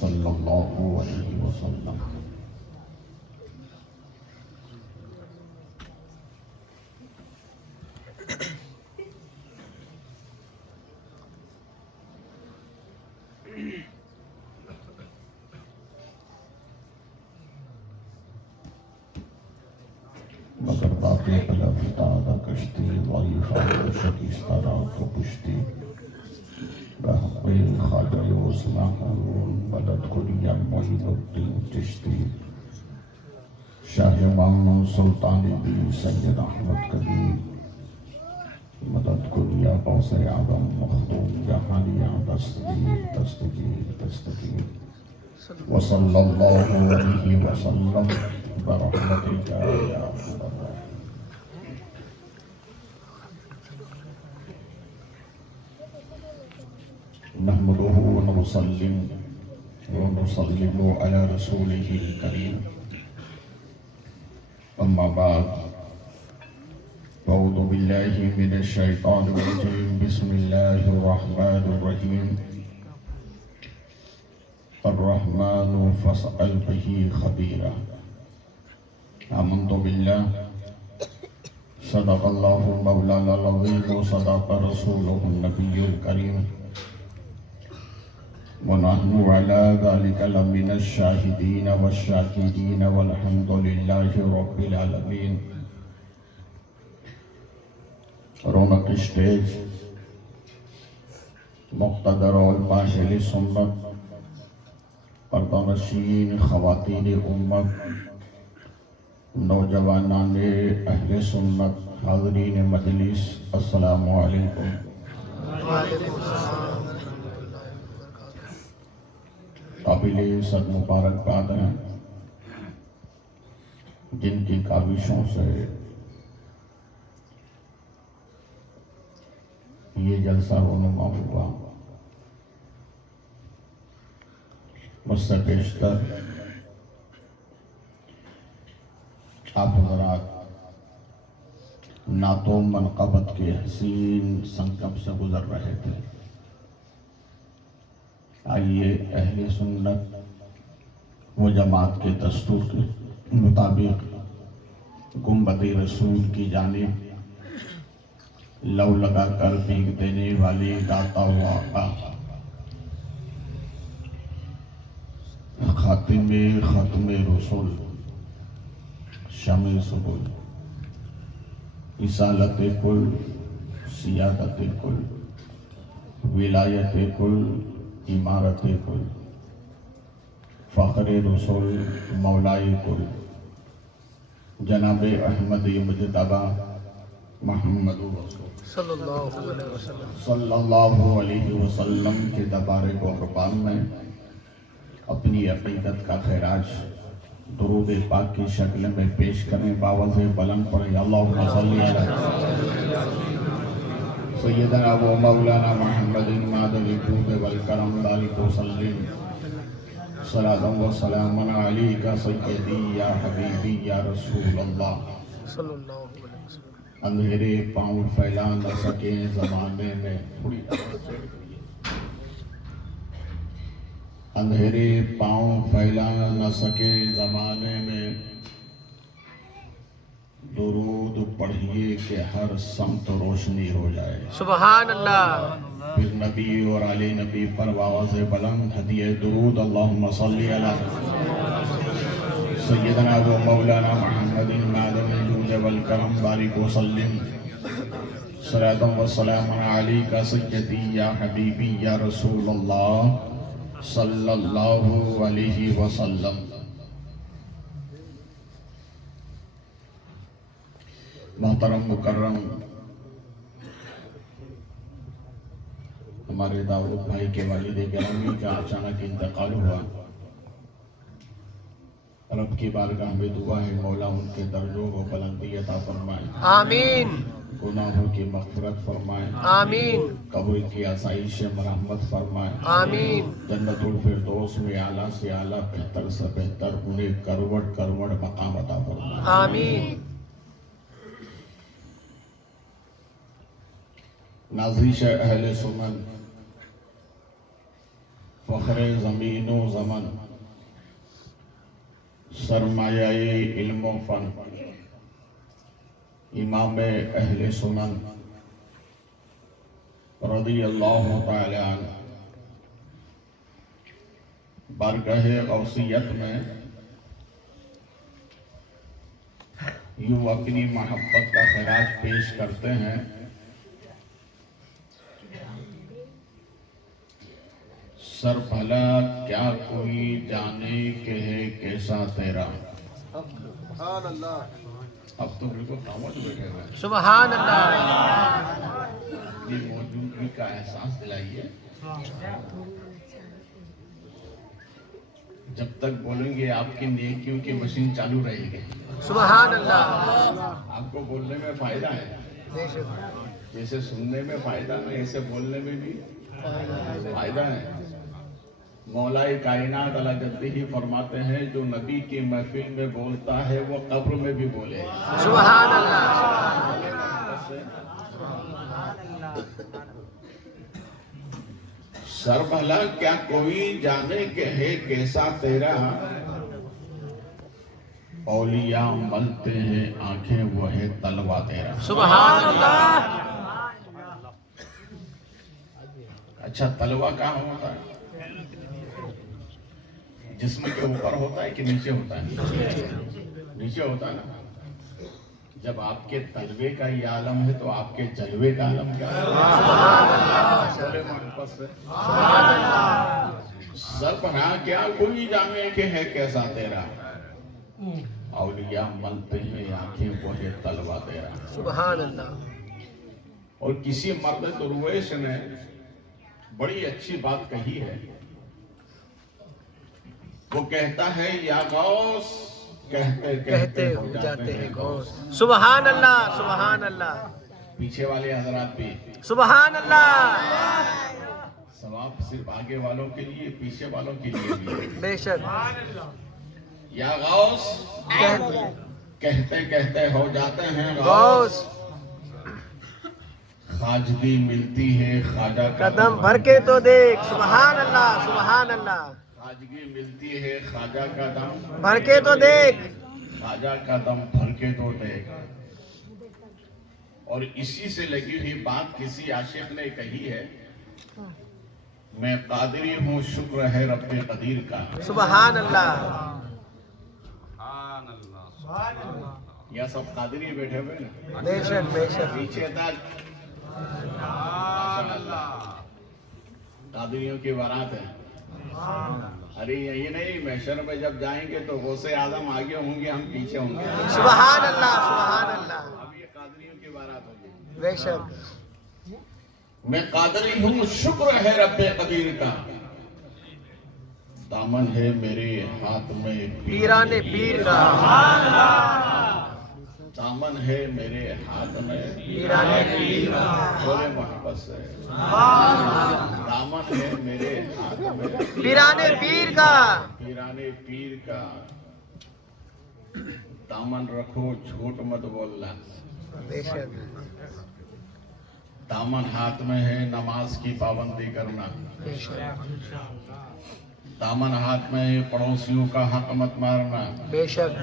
صلی اللہ علیہ وسلم۔ مگر باقی قلب تازہ کشتی ضعیفہ و شکستہ را کو پشتی بحقی خواجہ عثمان حرون بلد کلیہ معین الدین چشتی شاہ مامون سلطان دی سید احمد کبیر مدد کلیہ غوث اعظم مخدوم جہانیہ دستگیر دستگیر دستگیر وصلی اللہ علیہ وسلم برحمتک یا اللہ۔ نحمده ونسلم ونسلم على رسوله الكريم اما بعد اعوذ بالله من الشیطان الرجیم بسم اللہ الرحمن الرحیم الرحمن فاسأل به خبیرا آمنت باللہ صدق اللہ مولانا العظیم وصدق رسولہ النبی الکریم ونحن على ذلك لمن الشاہدین والشاکرین والحمد للہ رب العالمین۔ رونق اسٹیج، مقتدر علماء اہل سنت، پردہ نشین خواتین امت، نوجوانان اہل سنت، حاضرین مجلس، السلام علیکم۔ قابل صد مبارکباد ہیں جن کی کاوشوں سے یہ جلسہ رونما ہوا۔ مجھ سے بیشتر آپ حضرات نعت و منقبت کے حسین سنگم سے گزر رہے تھے۔ آئیے اہل سنت و جماعت کے دستور کے مطابق گنبد رسول کی جانب لو لگا کر بھیگ دینے والی داتا و آقا خاتم ختم رسول شمع سبل رسالت کل سیادت کل ولایت کل امارت کل فخر رسول مولائے کل جناب احمد مجتبی محمد رسول صلی اللہ علیہ وسلم کے دربار قربان میں اپنی عقیدت کا خراج درود پاک کی شکل میں پیش کریں۔ باوز بلند پڑھیں اللہم صلی علیہ سیدنا و مولانا محمد مادر الجود والکرم بارک وسلم صلاۃ و سلام علیکہ سیدی یا حبیبی یا رسول اللہ۔ اندھیرے پاؤں پھیلا نہ سکے زمانے میں اندھیرے پاؤں پھیلا نہ سکے زمانے میں درود پڑھیے کہ ہر سمت روشنی ہو جائے۔ سبحان اللہ۔ پھر نبی اور علی نبی پر آواز بلند ہدیہ درود اللہم صلی علی سیدنا و مولانا محمد مادر الجود والکرم بارک وسلم صلاۃ و سلام علیکہ سیدی یا حبیبی یا رسول اللہ صلی اللہ علیہ وسلم۔ محترم مکرم ہمارے داؤد بھائی کے والد گرامی کا اچانک انتقال ہوا۔ رب کی بارگاہ میں دعا ہے مولا ان کے درجوں کو بلندی عطا فرمائے، آمین، گناہوں کی مغفرت فرمائے، آمین، قبر کی آسائش مرحمت فرمائے، آمین، جنت الفردوس میں اعلیٰ سے اعلیٰ بہتر سے بہتر انہیں کروڑ کروڑ مقام عطا فرمائے، آمین۔ نازش اہل سنن فخر زمین و زمن، سرمایہ علم و فن، امام اہل سنن رضی اللہ تعالی عنہ، بارگاہ غوثیت میں یوں اپنی محبت کا خراج پیش کرتے ہیں۔ سر بھلا کیا کوئی جانے کہ ہے کیسا تیرا۔ سبحان اللہ۔ اب تو بالکل خاموش بیٹھے ہوئے ہیں۔ سبحان اللہ۔ اپنی موجودگی کا احساس دلائیے۔ جب تک بولیں گے آپ کی نیکیوں کی مشین چالو رہے گی۔ سبحان اللہ۔ آپ کو بولنے میں فائدہ ہے، بے شک۔ جیسے سننے میں فائدہ ہے ایسے بولنے میں بھی فائدہ ہے۔ مولائے کائنات علی جدہ ہی فرماتے ہیں جو نبی کی محفل میں بولتا ہے وہ قبر میں بھی بولے۔ سبحان اللہ۔ سر بھلا کیا کوئی جانے کہ ہے کیسا تیرا، اولیاء ملتے ہیں آنکھیں وہ ہے تلوا تیرا۔ سبحان اللہ۔ اچھا تلوا کہاں ہوتا ہے؟ جسم کے اوپر ہوتا ہے کہ نیچے ہوتا ہے؟ نیچے ہوتا ہے نا۔ جب آپ کے تلوے کا یہ عالم ہے تو آپ کے جلوے کا عالم کیا ہے؟ بولے محبت سے۔ سر پناہ کیا کوئی جانے کہ ہے کیسا تیرا، اولیاء ملتے ہیں آنکھیں وہ ہے تلوا تیرا۔ سبحان اللہ۔ اور کسی مرد درویش نے بڑی اچھی بات کہی ہے، وہ کہتا ہے یا غوث کہتے کہتے ہو جاتے ہیں غوث۔ سبحان اللہ۔ سبحان اللہ۔ پیچھے والے حضرات بھی سبحان اللہ۔ ثواب صرف آگے والوں کے لیے پیچھے والوں کے لیے بھی۔ بے شک۔ یا غوث کہتے کہتے ہو جاتے ہیں غوث، خواجگی ملتی ہے خواجہ کا قدم بھر کے تو دیکھ۔ سبحان اللہ۔ سبحان اللہ۔ خواجگی ملتی ہے خواجہ کا دم بھر کے تو دیکھ۔ خواجہ کا دم بھر کے تو دیکھ۔ اور اسی سے لگی ہوئی بات کسی عاشق نے کہی ہے، میں قادری ہوں شکر ہے رب قدیر کا۔ سبحان اللہ۔ یہ سب قادری بیٹھے ہوئے نا، بے شک بے شک۔ پیچھے تک ماشاءاللہ قادریوں کی بارات ہے۔ ارے یہی نہیں، محشر میں جب جائیں گے تو غوث اعظم آگے ہوں گے، ہم پیچھے ہوں گے۔ سبحان اللہ۔ سبحان اللہ۔ اب یہ قادریوں کی بارات ہوگی۔ بے شک۔ میں قادری ہوں شکر ہے رب قدیر کا، دامن ہے میرے ہاتھ میں پیران پیر کا۔ دامن ہے میرے ہاتھ میں پیران پیر کا۔ بولے محبت سے، دامن ہے میرے ہاتھ میں پیران پیر کا۔ پیران پیر کا، دامن رکھو جھوٹ مت بولنا۔ بے شک۔ دامن ہاتھ میں ہے نماز کی پابندی کرنا، بے شک۔ دامن ہاتھ میں ہے پڑوسیوں کا حق مت مارنا، بے شک۔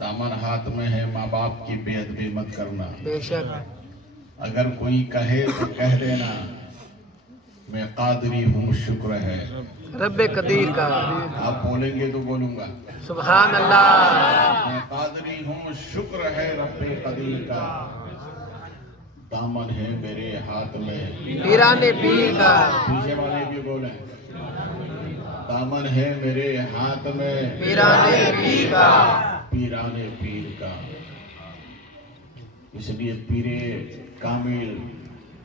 دامن ہاتھ میں ہے ماں باپ کی بے ادبی مت کرنا۔ بے شک۔ اگر کوئی کہے تو کہہ دینا میں قادری ہوں شکر ہے، رب قدیر کا۔ آپ بولیں گے تو بولوں گا سبحان اللہ۔ میں قادری ہوں شکر ہے رب قدیر کا، دامن ہے میرے ہاتھ میں پیران پیر کا۔ پیچھے والے بھی بولیں دامن ہے میرے ہاتھ میں پیران پیر کا۔ پیران پیر کا۔ اس لیے پیر کامل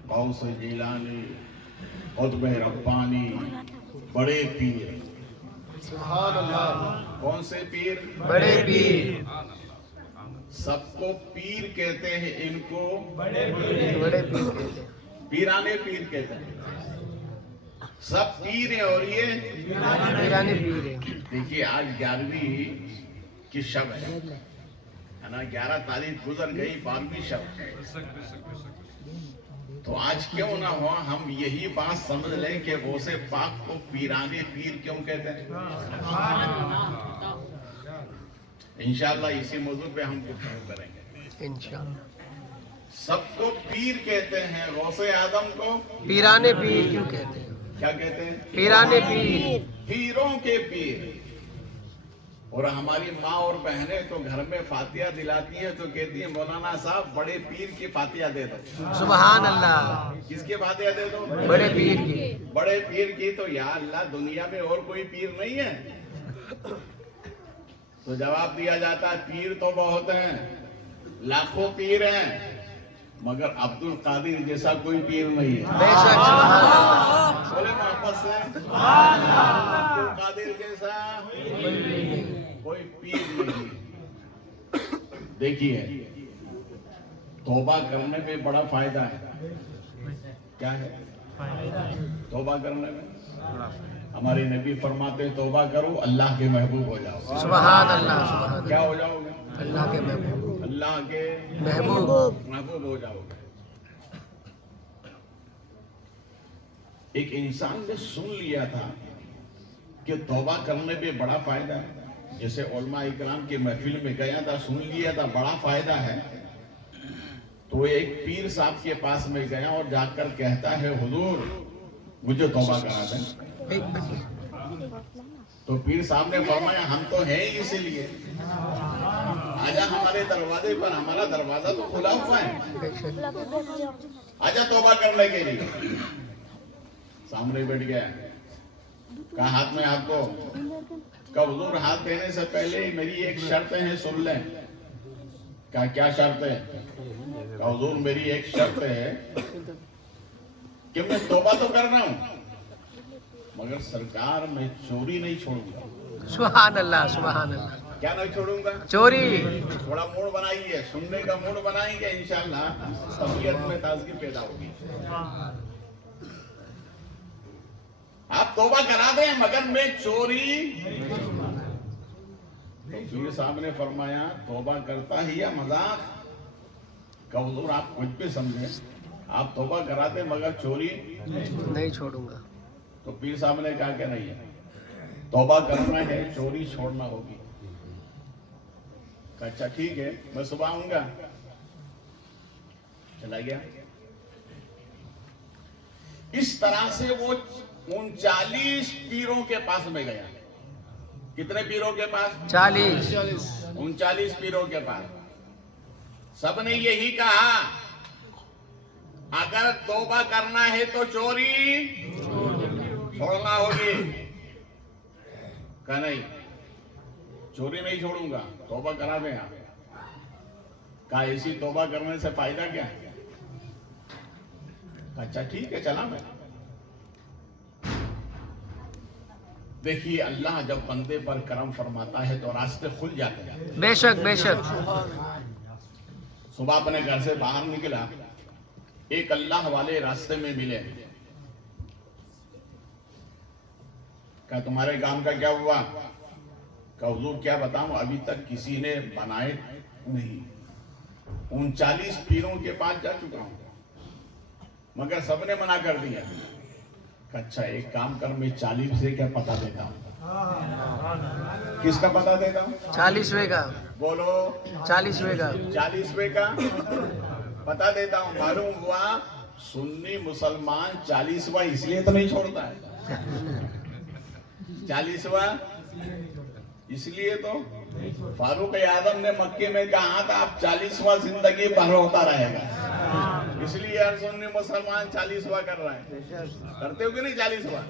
غوث جیلانی قطب ربانی بڑے پیر۔ سبحان اللہ۔ کون سے پیر؟ بڑے پیر۔ سب کو پیر کہتے ہیں، ان کو بڑے پیر کہتے ہیں۔ پیرانے پیر کہتے ہیں۔ سب پیر ہیں اور یہ پیران پیر ہے۔ دیکھیے آج 11ویں کی شب ہے نا، 11 تاریخ گزر گئی، 12ویں شب ہے۔ تو آج کیوں نہ ہوا ہم یہی بات سمجھ لیں کہ غوث پاک کو پیرانے پیر کیوں کہتے ہیں. انشاءاللہ اسی موضوع پہ ہم گفتگو کریں گے انشاءاللہ. سب کو پیر کہتے ہیں, غوث اعظم کو پیرانے پیر کیوں کہتے ہیں؟ کیا کہتے ہیں؟ پیرانے پیر. پیروں کے پیر. اور ہماری ماں اور بہنیں تو گھر میں فاتحہ دلاتی ہیں تو کہتی ہیں مولانا صاحب بڑے پیر کی فاتحہ دے دو. سبحان اللہ. کس کی فاتحہ دے دو؟ بڑے پیر کی. بڑے پیر کی. تو یا اللہ دنیا میں اور کوئی پیر نہیں ہے؟ تو جواب دیا جاتا ہے پیر تو بہت ہیں, لاکھوں پیر ہیں, مگر عبد القادر جیسا کوئی پیر نہیں ہے. بے شک. سبحان اللہ. بولے محبت سے عبد القادر جیسا کوئی پیر نہیں ہے. دیکھیے توبہ کرنے میں بڑا فائدہ ہے. کیا ہے توبہ کرنے میں؟ ہمارے نبی فرماتے ہیں توبہ کرو اللہ کے محبوب ہو جاؤ. سبحان اللہ. سبحان اللہ. کیا ہو جاؤ گے؟ اللہ کے محبوب. اللہ کے محبوب ہو جاؤ گے. ایک انسان نے سن لیا تھا کہ توبہ کرنے پہ بڑا فائدہ ہے. جیسے علماء اکرام کی محفل میں گیا تھا, سن لیا تھا بڑا فائدہ ہے, تو ایک پیر صاحب کے پاس میں گیا اور جا کر کہتا ہے حضور مجھے توبہ کرا دیں. تو پیر صاحب نے فرمایا ہم تو ہیں ہی اسی لیے, آجا ہمارے دروازے پر, ہمارا دروازہ تو کھلا ہوا ہے, آجا توبہ کرنے کے لیے. سامنے بیٹھ گیا, کہا ہاتھ میں ہاتھ کو, کہ حضور ہاتھ دینے سے پہلے میری ایک شرط ہے سن لیں. کہا کیا شرط ہے؟ کہ حضور میری ایک شرط ہے کہ میں توبہ تو کر رہا ہوں مگر سرکار میں چوری نہیں چھوڑوں گا. سبحان اللہ. سبحان اللہ. کیا نہیں چھوڑوں گا؟ چوری. تھوڑا موڈ بنائیے, سننے کا موڈ بنائیں گے انشاءاللہ طبیعت میں تازگی پیدا ہوگی. آپ توبہ کرا دیں مگر میں چوری. تو پیر صاحب نے فرمایا توبہ کرتا ہی یا مذاق؟ کہ حضور آپ کچھ بھی سمجھیں, آپ توبہ کرا دیں مگر چوری نہیں چھوڑوں گا. تو پیر صاحب نے کہا کہ نہیں ہے, توبہ کرنا ہے چوری چھوڑنا ہوگی. کہا اچھا ٹھیک ہے میں صبح آؤں گا. چلا گیا. اس طرح سے وہ 39 پیروں کے پاس میں گیا. کتنے پیروں کے پاس؟ 40. 39 پیروں کے پاس. سب نے یہی کہا اگر توبہ کرنا ہے تو چوری چھوڑنا ہوگی. کہا نہیں چوری نہیں چھوڑوں گا, توبہ کرا دیں آپ. کہا ایسی توبہ کرنے سے فائدہ کیا ہے؟ اچھا ٹھیک ہے چلا میں. دیکھیے اللہ جب بندے پر کرم فرماتا ہے تو راستے کھل جاتے ہیں. بے شک. بے شک. صبح اپنے گھر سے باہر نکلا, ایک اللہ والے راستے میں ملے. کہا تمہارے کام کا کیا ہوا؟ کہ حضور کیا بتاؤں ابھی تک کسی نے بنائے نہیں. 39 پیروں کے پاس جا چکا ہوں مگر سب نے منع کر دیا. کہ اچھا ایک کام کر میں 40 سے کیا پتہ دیتا ہوں. کس کا پتہ دیتا ہوں؟ 40ویں کا. بولو 40ویں کا. 40ویں کا پتہ دیتا ہوں. معلوم ہوا سنی مسلمان 40واں اس لیے تو نہیں چھوڑتا ہے. 40واں اس لیے تو فاروق اعظم نے مکے میں کہا تھا اب 40واں زندگی بھر ہوتا رہے گا, اس لیے ہر سنی مسلمان 40واں کر رہا ہے. کرتے ہو کہ نہیں 40واں؟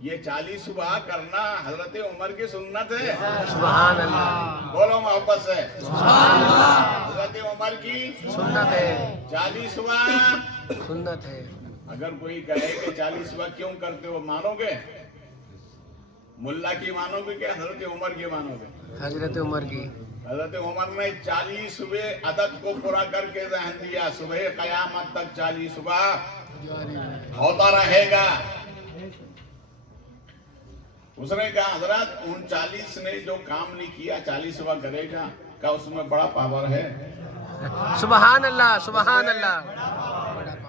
یہ 40واں کرنا حضرت عمر کی سنت ہے. سبحان اللہ. بولو محبت سے. سبحان اللہ. حضرت عمر کی سنت ہے. 40واں سنت ہے. اگر کوئی کہے کہ 40واں کیوں کرتے ہو, مانو گے؟ ملا کی مانو گے کہ حضرت عمر کی مانو گے؟ حضرت عمر کی. حضرت عمر نے 40ویں عدد کو پورا کر کے ذہن دیا, صبح قیامت تک 40واں ہوتا رہے گا. اس نے کہا حضرت 39 نے جو کام نہیں کیا 40واں کرے گا, کہا اس میں بڑا پاور ہے. سبحان اللہ. سبحان اللہ.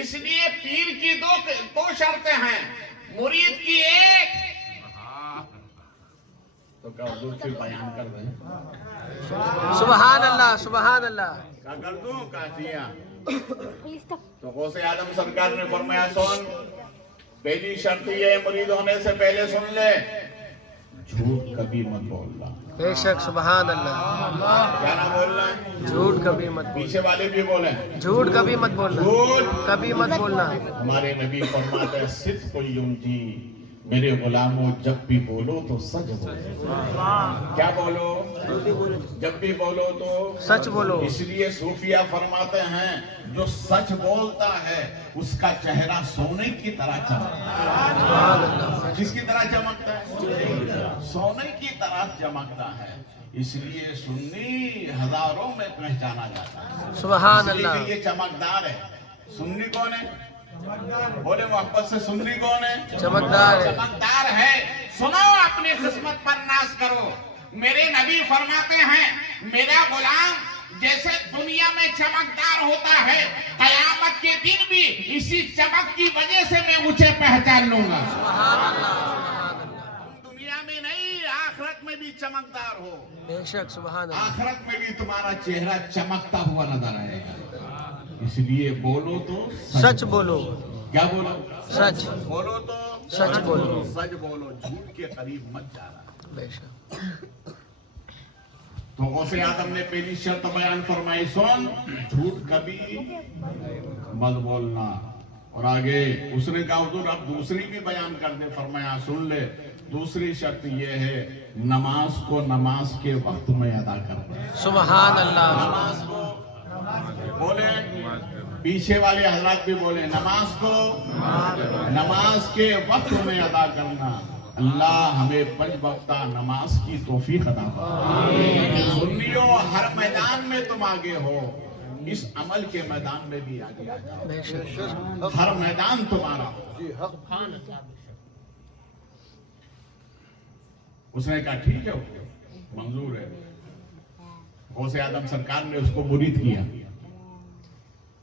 اس لیے پیر کی دو شرطیں ہیں، مرید کی ایک، تو کیا حضور پھر بیان کر دیں؟ سبحان اللہ سبحان اللہ. کیا کر دوں کہتیاں؟ تو غوث اعظم سرکار نے فرمایا سن، پہلی شرط یہ ہے مرید ہونے سے پہلے سن لے، جھوٹ کبھی مت بولنا. بے شک سبحان اللہ. کیا نہ بولنا؟ جھوٹ کبھی مت بولنا. پیچھے والے بھی بولیں جھوٹ کبھی مت بولنا. جھوٹ کبھی مت بولنا. ہمارے نبی فرماتے ہیں صدق یونجی، میرے غلاموں جب بھی بولو تو سچ بولو. کیا بولو؟ جب بھی بولو تو سچ بولو. اس لیے صوفیہ فرماتے ہیں جو سچ بولتا ہے اس کا چہرہ سونے کی طرح چمکتا ہے. کس کی طرح چمکتا ہے؟ سونے کی طرح چمکتا ہے. اس لیے سنی ہزاروں میں پہچانا جاتا ہے. سبحان اس لیے اللہ. کہ یہ چمکدار ہے. سنی کون ہے؟ بولے محبت سے، سنی کون ہے؟ چمکدار ہے. چمکدار ہے. سنو، اپنی قسمت پر ناز کرو. میرے نبی فرماتے ہیں میرا غلام جیسے دنیا میں چمکدار ہوتا ہے، قیامت کے دن بھی اسی چمک کی وجہ سے میں اسے پہچان لوں گا. سبحان اللہ سبحان اللہ. دنیا میں نہیں، آخرت میں بھی چمکدار ہو. بے شک سبحان اللہ. آخرت میں بھی تمہارا چہرہ چمکتا ہوا نظر آئے گا. اس لیے بولو تو سچ بولو. کیا بولو؟ سچ بولو تو سچ بولو. سچ بولو، جھوٹ کے قریب مت جانا. بے شک. تو غوث اعظم نے پہلی شرط بیان فرمائی سن، جھوٹ کبھی مت بولنا. اور آگے اس نے کہا حضور اب دوسری بھی بیان کر دے. فرمایا سن لے، دوسری شرط یہ ہے نماز کو نماز کے وقت میں ادا کرنا. سبحان اللہ. نماز کو بولے، پیچھے والے حضرات بھی بولے، نماز کو نماز کے وقت میں ادا کرنا. اللہ ہمیں 5 وقتہ نماز کی توفیق عطا فرمائے. سنیو، ہر میدان میں تم آگے ہو، اس عمل کے میدان میں بھی آگے آ جاؤ. بے شک. ہر میدان تمہارا. اس نے کہا ٹھیک ہے، منظور ہے. غوث اعظم سرکار نے اس کو مرید کیا.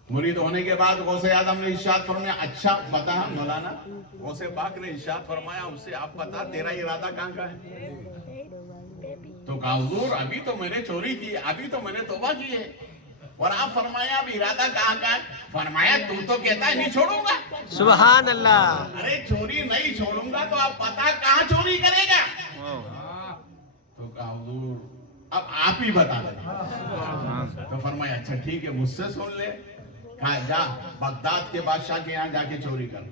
مرید ہونے کے بعد غوث اعظم نے ارشاد فرمایا اچھا بتا مولانا. غوث پاک نے ارشاد فرمایا اس سے آپ بتا تیرا ارادہ کہاں کا ہے؟ تو کہا حضور ابھی تو میں نے چوری کی، ابھی تو میں نے توبہ کی ہے. اور آپ فرمایا اب ارادہ کہاں کا ہے؟ فرمایا تو کہتا ہے نہیں چھوڑوں گا. سبحان اللہ. ارے چوری نہیں چھوڑوں گا تو آپ پتا کہاں چوری کرے گا؟ تو کہا حضور اب آپ ہی بتا دیں. تو فرمایا اچھا ٹھیک ہے، مجھ سے سن لے. کہا جا بغداد کے بادشاہ کے یہاں جا کے چوری کر.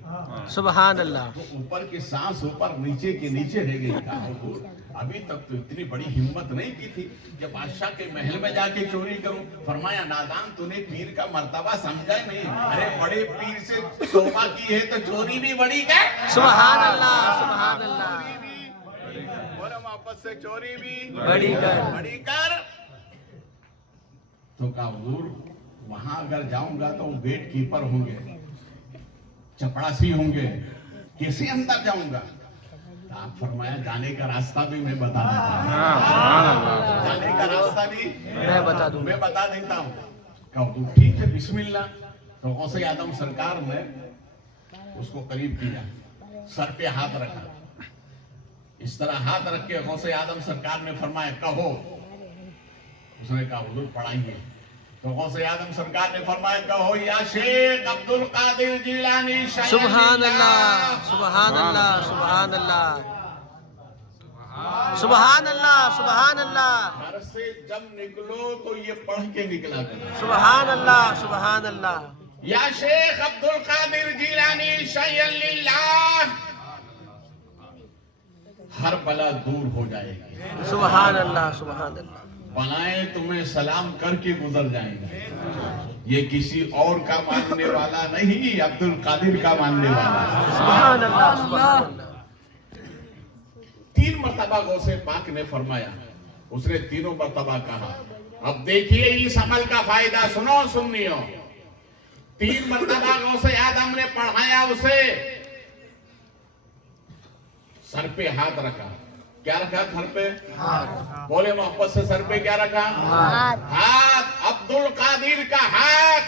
سبحان اللہ. تو اوپر کی سانس اوپر نیچے کے نیچے رہ گئی. کہا حضور ابھی تک تو اتنی بڑی ہمت نہیں کی تھی کہ بادشاہ کے محل میں جا کے چوری کروں. فرمایا نادان تو نے پیر کا مرتبہ سمجھا ہی نہیں. ارے بڑے پیر سے توبہ کی ہے تو چوری بھی بڑی کر. سبحان اللہ سبحان اللہ. بولے محبت سے چوری بھی بڑی کر. بڑی کر. تو کہا حضور وہاں اگر جاؤں گا تو وہ گیٹ کیپر ہوں گے، چپڑاسی ہوں گے، کیسے اندر جاؤں گا؟ آپ فرمایا جانے کا راستہ بھی میں بتا دیتا ہوں. جانے کا راستہ بھی میں بتا دوں. میں بتا دیتا ہوں. کہا حضور ٹھیک ہے بسم اللہ. تو غوث اعظم سرکار نے اس کو قریب کیا، سر پہ ہاتھ رکھا. اس طرح ہاتھ رکھ کے غوث اعظم سرکار نے فرمایا کہو. اس نے کہا حضور پڑھائیے. تو غوث اعظم سرکار نے فرمایا کہو یا شیخ عبد القادر جیلانی. سبحان اللہ سبحان اللہ سبحان اللہ سبحان اللہ سبحان اللہ. گھر سے جب نکلو تو یہ پڑھ کے نکلا کرو. سبحان اللہ سبحان اللہ. یا شیخ عبد القادر جیلانی شیئا للہ. ہر بلا دور ہو جائے گی. سبحان اللہ سبحان اللہ. بلائیں تمہیں سلام کر کے گزر جائیں گے. یہ کسی اور کا ماننے والا نہیں، عبد القادر کا ماننے والا. سبحان اللہ سبحان اللہ. 3 مرتبہ غوث پاک نے فرمایا. اس نے تینوں مرتبہ کہا اب دیکھیے اس عمل کا فائدہ سنو سنیو. 3 مرتبہ غوث اعظم نے پڑھایا اسے. سر پہ ہاتھ رکھا. کیا رکھا سر پہ؟ بولے محبت سے سر پہ کیا رکھا؟ ہاتھ. عبد القادر کا ہاتھ.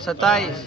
27।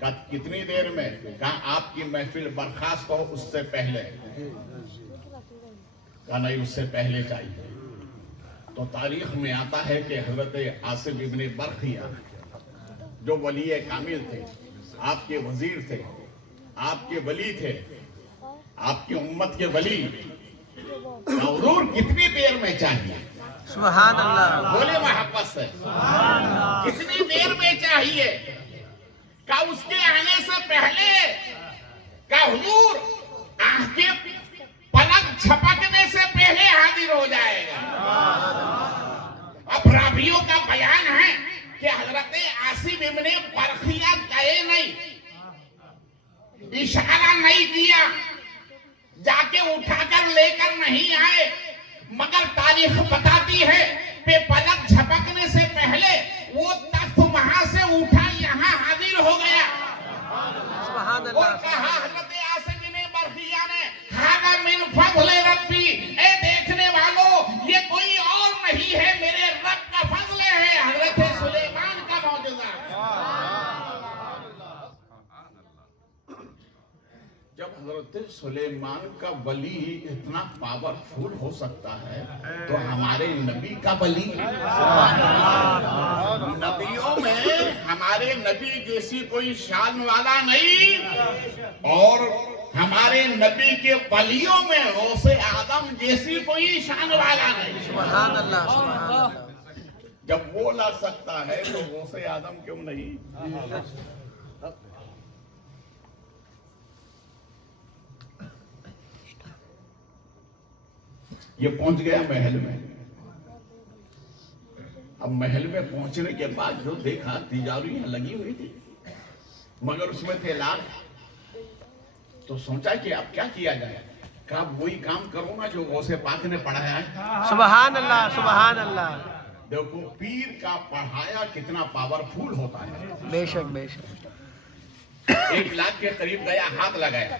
کہا کتنی دیر میں؟ کہا آپ کی محفل برخاست ہو اس سے پہلے۔ کہا نہیں، اس سے پہلے چاہیے۔ تو تاریخ میں آتا ہے کہ حضرت عاصم ابن برخیہ جو ولی کامل تھے، آپ کے وزیر تھے، آپ کے ولی تھے، آپ کی امت کے ولی، حضور کتنی دیر میں چاہیے؟ سبحان اللہ، بولے محبت سے، کتنی دیر میں چاہیے؟ کہ اس کے آنے سے پہلے کہ حضور آنکھ کے پلک جھپکنے سے پہلے حاضر ہو جائے گا۔ اب راویوں کا بیان ہے کہ حضرت عاصم ابن برخیہ گئے نہیں، اشارہ نہیں کیا، جا کے اٹھا کر لے کر نہیں آئے، مگر تاریخ بتاتی ہے کہ پلک جھپکنے سے پہلے وہ تخت وہاں سے اٹھا یہاں حاضر ہو گیا سبحان اور اللہ، کہا حضرت عاصم بن برخیہ نے، ھذا من فضل ربی، اے دیکھنے والوں یہ کوئی اور نہیں ہے، میرے رب کا فضل ہے، حضرت سلیمان کا معجزہ۔ جب حضرت سلیمان کا ولی اتنا پاورفل ہو سکتا ہے تو ہمارے نبی کا ولی، نبیوں میں ہمارے نبی جیسی کوئی شان والا نہیں، اور ہمارے نبی کے ولیوں میں غوث آدم جیسی کوئی شان والا نہیں۔ سبحان اللہ، سبحان اللہ، جب وہ لا سکتا ہے تو غوث آدم کیوں نہیں؟ یہ پہنچ گیا محل میں۔ اب محل میں پہنچنے کے بعد جو دیکھا تجاریاں لگی ہوئی تھی، مگر اس میں تھے لال۔ تو سوچا کہ اب کیا کیا جائے؟ کہا وہی کام کروں گا جو غوث پاک نے پڑھایا ہے۔ سبحان اللہ، سبحان اللہ، دیکھو پیر کا پڑھایا کتنا پاورفل ہوتا ہے۔ بے شک بے شک، 1 لاکھ کے قریب گیا، ہاتھ لگایا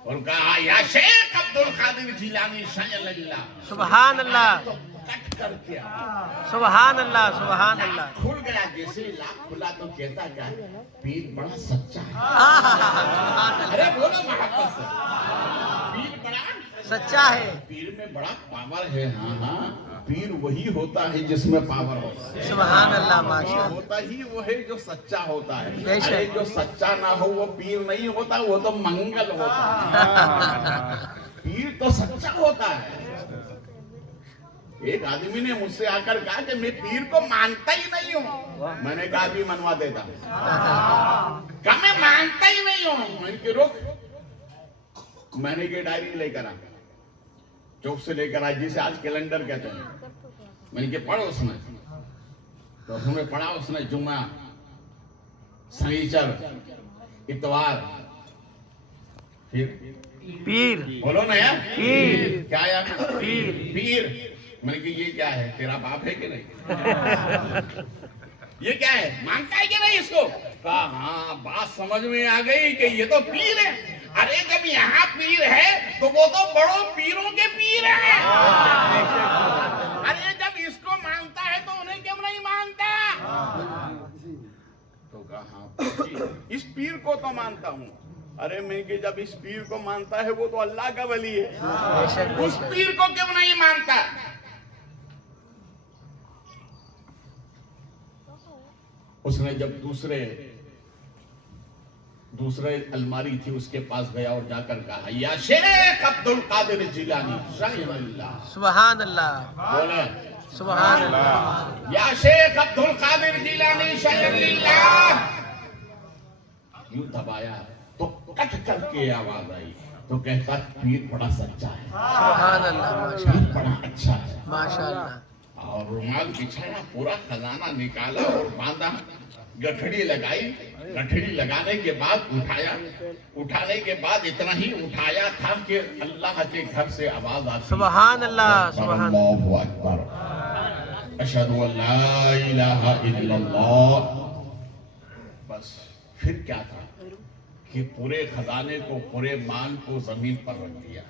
اور کہا یا شیخ عبد القادر جیلانی شیخ اللہ۔ سبحان اللہ، تو کٹ کر کے سبحان اللہ، سبحان اللہ، کھل گیا۔ جیسے لاکھ کھلا تو کہتا کیا ہے؟ پیر بڑا سچا ہے۔ سبحان اللہ، ارے بولو محبت سے، پیر بڑا سچا ہے، پیر میں بڑا پاور ہے۔ ہاں ہاں، پیر وہی ہوتا ہے جس میں پاور ہوتا ہے۔ سبحان اللہ، ماشاء اللہ، ہوتا ہی وہ ہے جو سچا ہوتا ہے۔ بے شک۔ ارے جو سچا نہ ہو وہ پیر نہیں ہوتا، وہ تو منگل ہوتا ہے۔ پیر تو سچا ہوتا ہے۔ ایک آدمی نے مجھ سے آ کر کہا کہ میں پیر کو مانتا ہی نہیں ہوں۔ میں نے کہا بھی منوا دیتا ہوں۔ کہا میں مانتا ہی نہیں ہوں۔ میں نے کہا رک، میں نے یہ ڈائری لے کر آ، چوک سے لے کر آ، جسے آج کیلنڈر کہتے ہیں۔ میں نے کہا پڑھو اس میں، تو اس میں پڑھا اس نے جمعہ، سنیچر، اتوار، پھر پیر، بولو نا یار، پیر، کیا یار؟ پیر، پیر۔ میں نے کہا یہ کیا ہے؟ تیرا باپ ہے کہ نہیں؟ یہ کیا ہے؟ مانتا ہے کہ نہیں اس کو؟ کہا ہاں، بات سمجھ میں آ گئی کہ یہ تو پیر ہے۔ ارے جب یہاں پیر ہے تو وہ تو بڑوں پیروں کے پیر ہیں۔ ارے جب اس کو مانتا ہے تو انہیں کیوں نہیں مانتا؟ تو کہا ہاں اس پیر کو تو مانتا ہوں۔ ارے میں کہ جب اس پیر کو مانتا ہے وہ تو اللہ کا ولی ہے، اس پیر کو کیوں نہیں مانتا؟ اس نے جب دوسرے الماری تھی اس کے پاس گیا اور جا کر کہا یا شیخ عبد القادر جیلانی شیخ اللہ۔ سبحان اللہ، بولا سبحان اللہ، یا شیخ عبد القادر جیلانی شیخ اللہ۔ یوں دبایا تو کٹ کر کے آواز آئی تو کہتا پیر بڑا سچا ہے، سبحان اللہ، ماشاء پیر اللہ، بڑا اچھا ہے۔ ماشاء اللہ، اور رومال بچھایا، پورا خزانہ نکالا اور باندھا، گٹھڑی لگائی، گٹھڑی لگانے کے بعد اٹھایا، اٹھانے کے بعد اتنا ہی اٹھایا تھا کہ اللہ کے گھر سے آواز آتی، سبحان اللہ، سبحان اللہ اکبر، اشہد ان لا الہ الا اللہ۔ بس پھر کیا تھا کہ پورے خزانے کو، پورے مال کو زمین پر رکھ دیا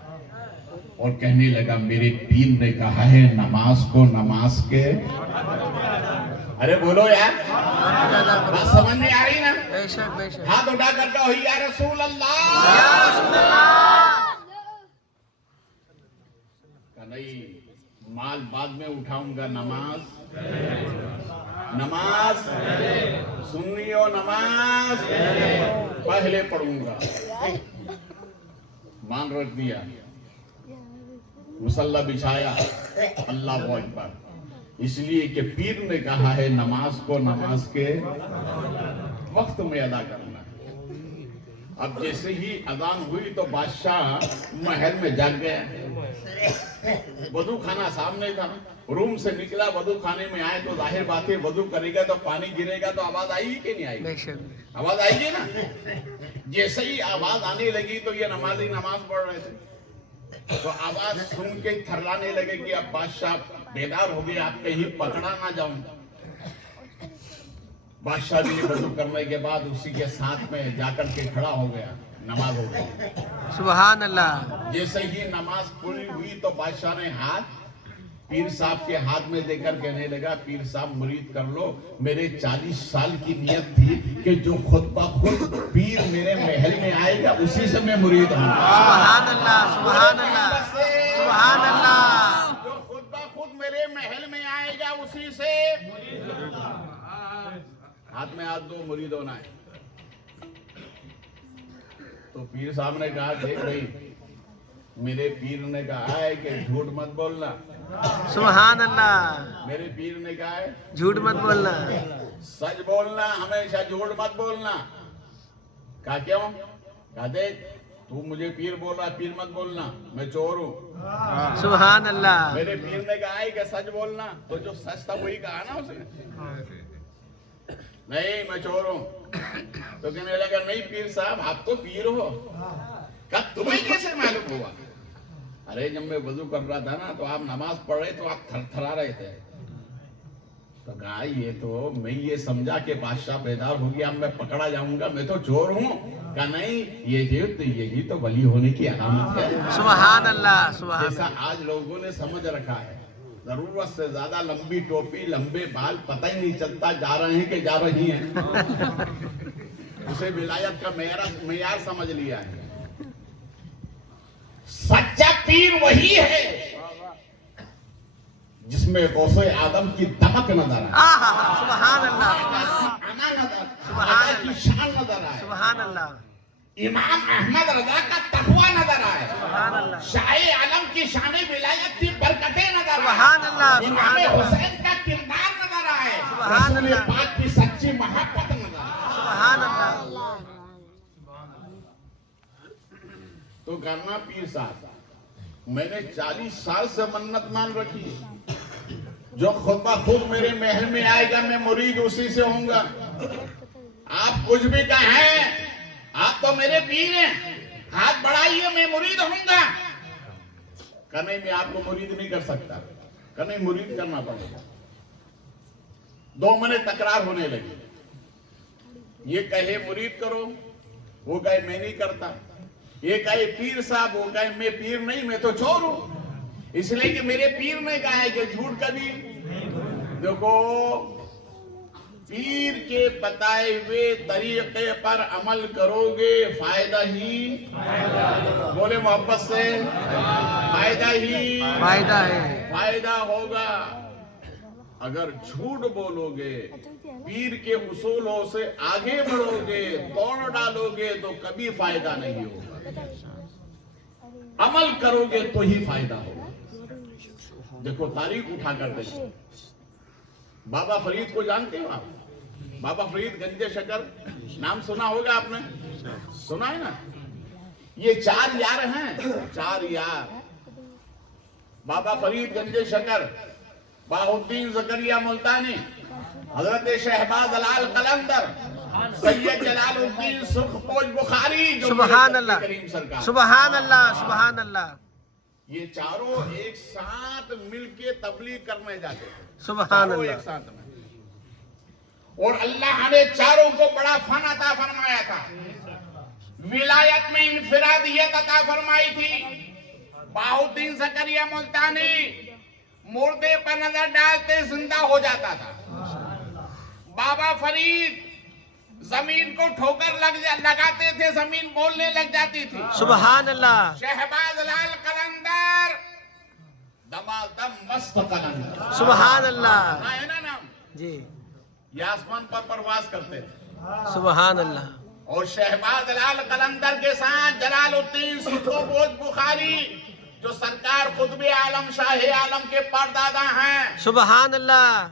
اور کہنے لگا میرے پیر نے کہا ہے نماز کو نماز کے، ارے بولو یار، بات سمجھ نہیں آ رہی نا؟ بے شک بے شک ہاتھ اٹھا کر کہو یا رسول اللہ. یا رسول اللہ. کہ نہیں مال بعد میں اٹھاؤں گا، نماز سنیو، نماز پہلے پڑھوں گا. مان رکھ دیا، مصلی بچھایا، اللہ اکبر. اس لیے کہ پیر نے کہا ہے نماز کو نماز کے وقت میں ادا کرنا. اب جیسے ہی اذان ہوئی تو بادشاہ محل میں جاگ گیا. وضو خانہ سامنے تھا، روم سے نکلا، وضو خانے میں آئے تو ظاہر بات ہے وضو کرے گا تو پانی گرے گا تو آواز آئے گی کہ نہیں آئے گی؟ آواز آئے گی نا. جیسے ہی آواز آنے لگی تو یہ نمازی نماز پڑھ رہے تھے تو آواز سن کے تھرلانے لگے کہ اب بادشاہ بیدار ہو گیا، آپ کہیں پکڑا نہ جاؤں. بادشاہ بھی وضو کرنے کے بعد اسی کے ساتھ میں جا کر کے کھڑا ہو گیا، نماز ہو گئی. سبحان اللہ. جیسے ہی نماز پوری ہوئی تو بادشاہ نے ہاتھ پیر صاحب کے ہاتھ میں دے کر کہنے لگا پیر صاحب مرید کر لو. میرے 40 سال کی نیت تھی کہ جو خود بخود پیر میرے محل میں آئے گا اسی سے میں مرید ہوں. سبحان اللہ سبحان اللہ سبحان اللہ. جو خود بخود میرے محل میں آئے گا اسی سے ہاتھ میں ہاتھ دو، مرید ہونا ہے. تو پیر صاحب نے کہا دیکھ بھائی، میرے پیر نے کہا ہے کہ جھوٹ مت بولنا. سبحان اللہ. میرے پیر نے کہا ہے جھوٹ مت بولنا. سچ بولنا، ہمیشہ جھوٹ مت بولنا. کہا کیوں؟ کہا دیکھ تو مجھے پیر بول رہا، پیر مت بولنا، میں چور ہوں. سبحان اللہ. میرے پیر نے کہا ہے کہ سچ بولنا، تو جو سچ تھا وہی کہا نا اس نے. نہیں میں چور ہوں. تو کہنے لگا نہیں پیر صاحب آپ تو پیر ہو. کہا تمہیں کیسے معلوم ہوا؟ ارے جب میں وضو کر رہا تھا نا تو آپ نماز پڑھ رہے تو آپ تھر تھرا رہے تھے. تو کہا یہ تو میں یہ سمجھا کہ بادشاہ بیدار ہو گیا، اب میں پکڑا جاؤں گا، میں تو چور ہوں. کہا نہیں یہی تو ولی ہونے کی علامت ہے. سبحان اللہ سبحان اللہ. جیسا آج لوگوں نے سمجھ رکھا ہے، ضرورت سے زیادہ لمبی ٹوپی، لمبے بال، پتہ ہی نہیں چلتا جا رہے ہیں کہ جا رہی ہیں. اسے ولایت کا معیار سمجھ لیا ہے. سچا پیر وہی ہے جس میں غوث آدم کی دمک نظر آئے، سبحان اللہ انا نظر، خدا کی شان نظر آئے، سبحان اللہ. امام احمد رضا کا تقوی نظر آئے، سبحان اللہ شاہ عالم کی شان ولایت کی برکتیں نظر آئے، سبحان اللہ امام سبحان اللہ حسین کا کردار نظر آئے، سبحان رسول اللہ. پاک کی سچی محبت نظر آئے. سبحان اللہ. تو کرنا پیر صاحب میں نے 40 سال سے منت مان رکھی، جو خود بخود میرے محل میں آئے گا میں مرید اسی سے ہوں گا. آپ کچھ بھی کہیں، آپ تو میرے پیر ہیں، ہاتھ بڑھائیے میں مرید ہوں گا. کہ نہیں میں آپ کو مرید نہیں کر سکتا. کہ نہیں مرید کرنا پڑے گا. 2 مہینے تکرار ہونے لگی. یہ کہے مرید کرو، وہ کہے میں نہیں کرتا. یہ کہے پیر صاحب، وہ کہے میں پیر نہیں، میں تو چور ہوں. اس لیے کہ میرے پیر نے کہا ہے کہ جھوٹ کبھی. دیکھو پیر کے بتائے ہوئے طریقے پر عمل کرو گے فائدہ ہی، بولے محبت سے، فائدہ ہی فائدہ ہے. فائدہ ہوگا. اگر جھوٹ بولو گے، پیر کے اصولوں سے آگے بڑھو گے، توڑ ڈالو گے تو کبھی فائدہ نہیں ہوگا. عمل کرو گے تو ہی فائدہ ہوگا. دیکھو تاریخ اٹھا کر دیکھو. بابا فرید کو جانتے ہو آپ؟ بابا فرید گنج شکر نام سنا ہوگا آپ نے، سنا ہے نا. یہ 4 یار ہیں، 4 یار. بابا فرید گنج شکر، باہ الدین زکریا ملتانی، حضرت شہباز لال قلندر، سید جلال الدین سرخ پوش بخاری، جو سبحان اللہ کریم سرکار. سبحان اللہ سبحان اللہ. یہ چاروں ایک ساتھ مل کے تبلیغ کرنے جاتے تھے. سبحان چاروں اللہ. ایک ساتھ میں. اور اللہ نے چاروں کو بڑا فن عطا فرمایا تھا. ولایت میں انفرادیت عطا فرمائی تھی. باہ الدین زکریا ملتانی مردے پر نظر ڈالتے زندہ ہو جاتا تھا. بابا فرید زمین کو ٹھوکر لگاتے تھے، زمین بولنے لگ جاتی تھی۔ سبحان اللہ، شہباز لال قلندر دمادم مست قلندر، سبحان اللہ، ہے نا نام؟ جی یہ آسمان پر پرواز کرتے تھے۔ سبحان اللہ، اور شہباز لال قلندر کے ساتھ جلال الدین سکو بوجھ بخاری جو سرکار قطب عالم شاہ عالم کے پردادا ہیں، سبحان اللہ،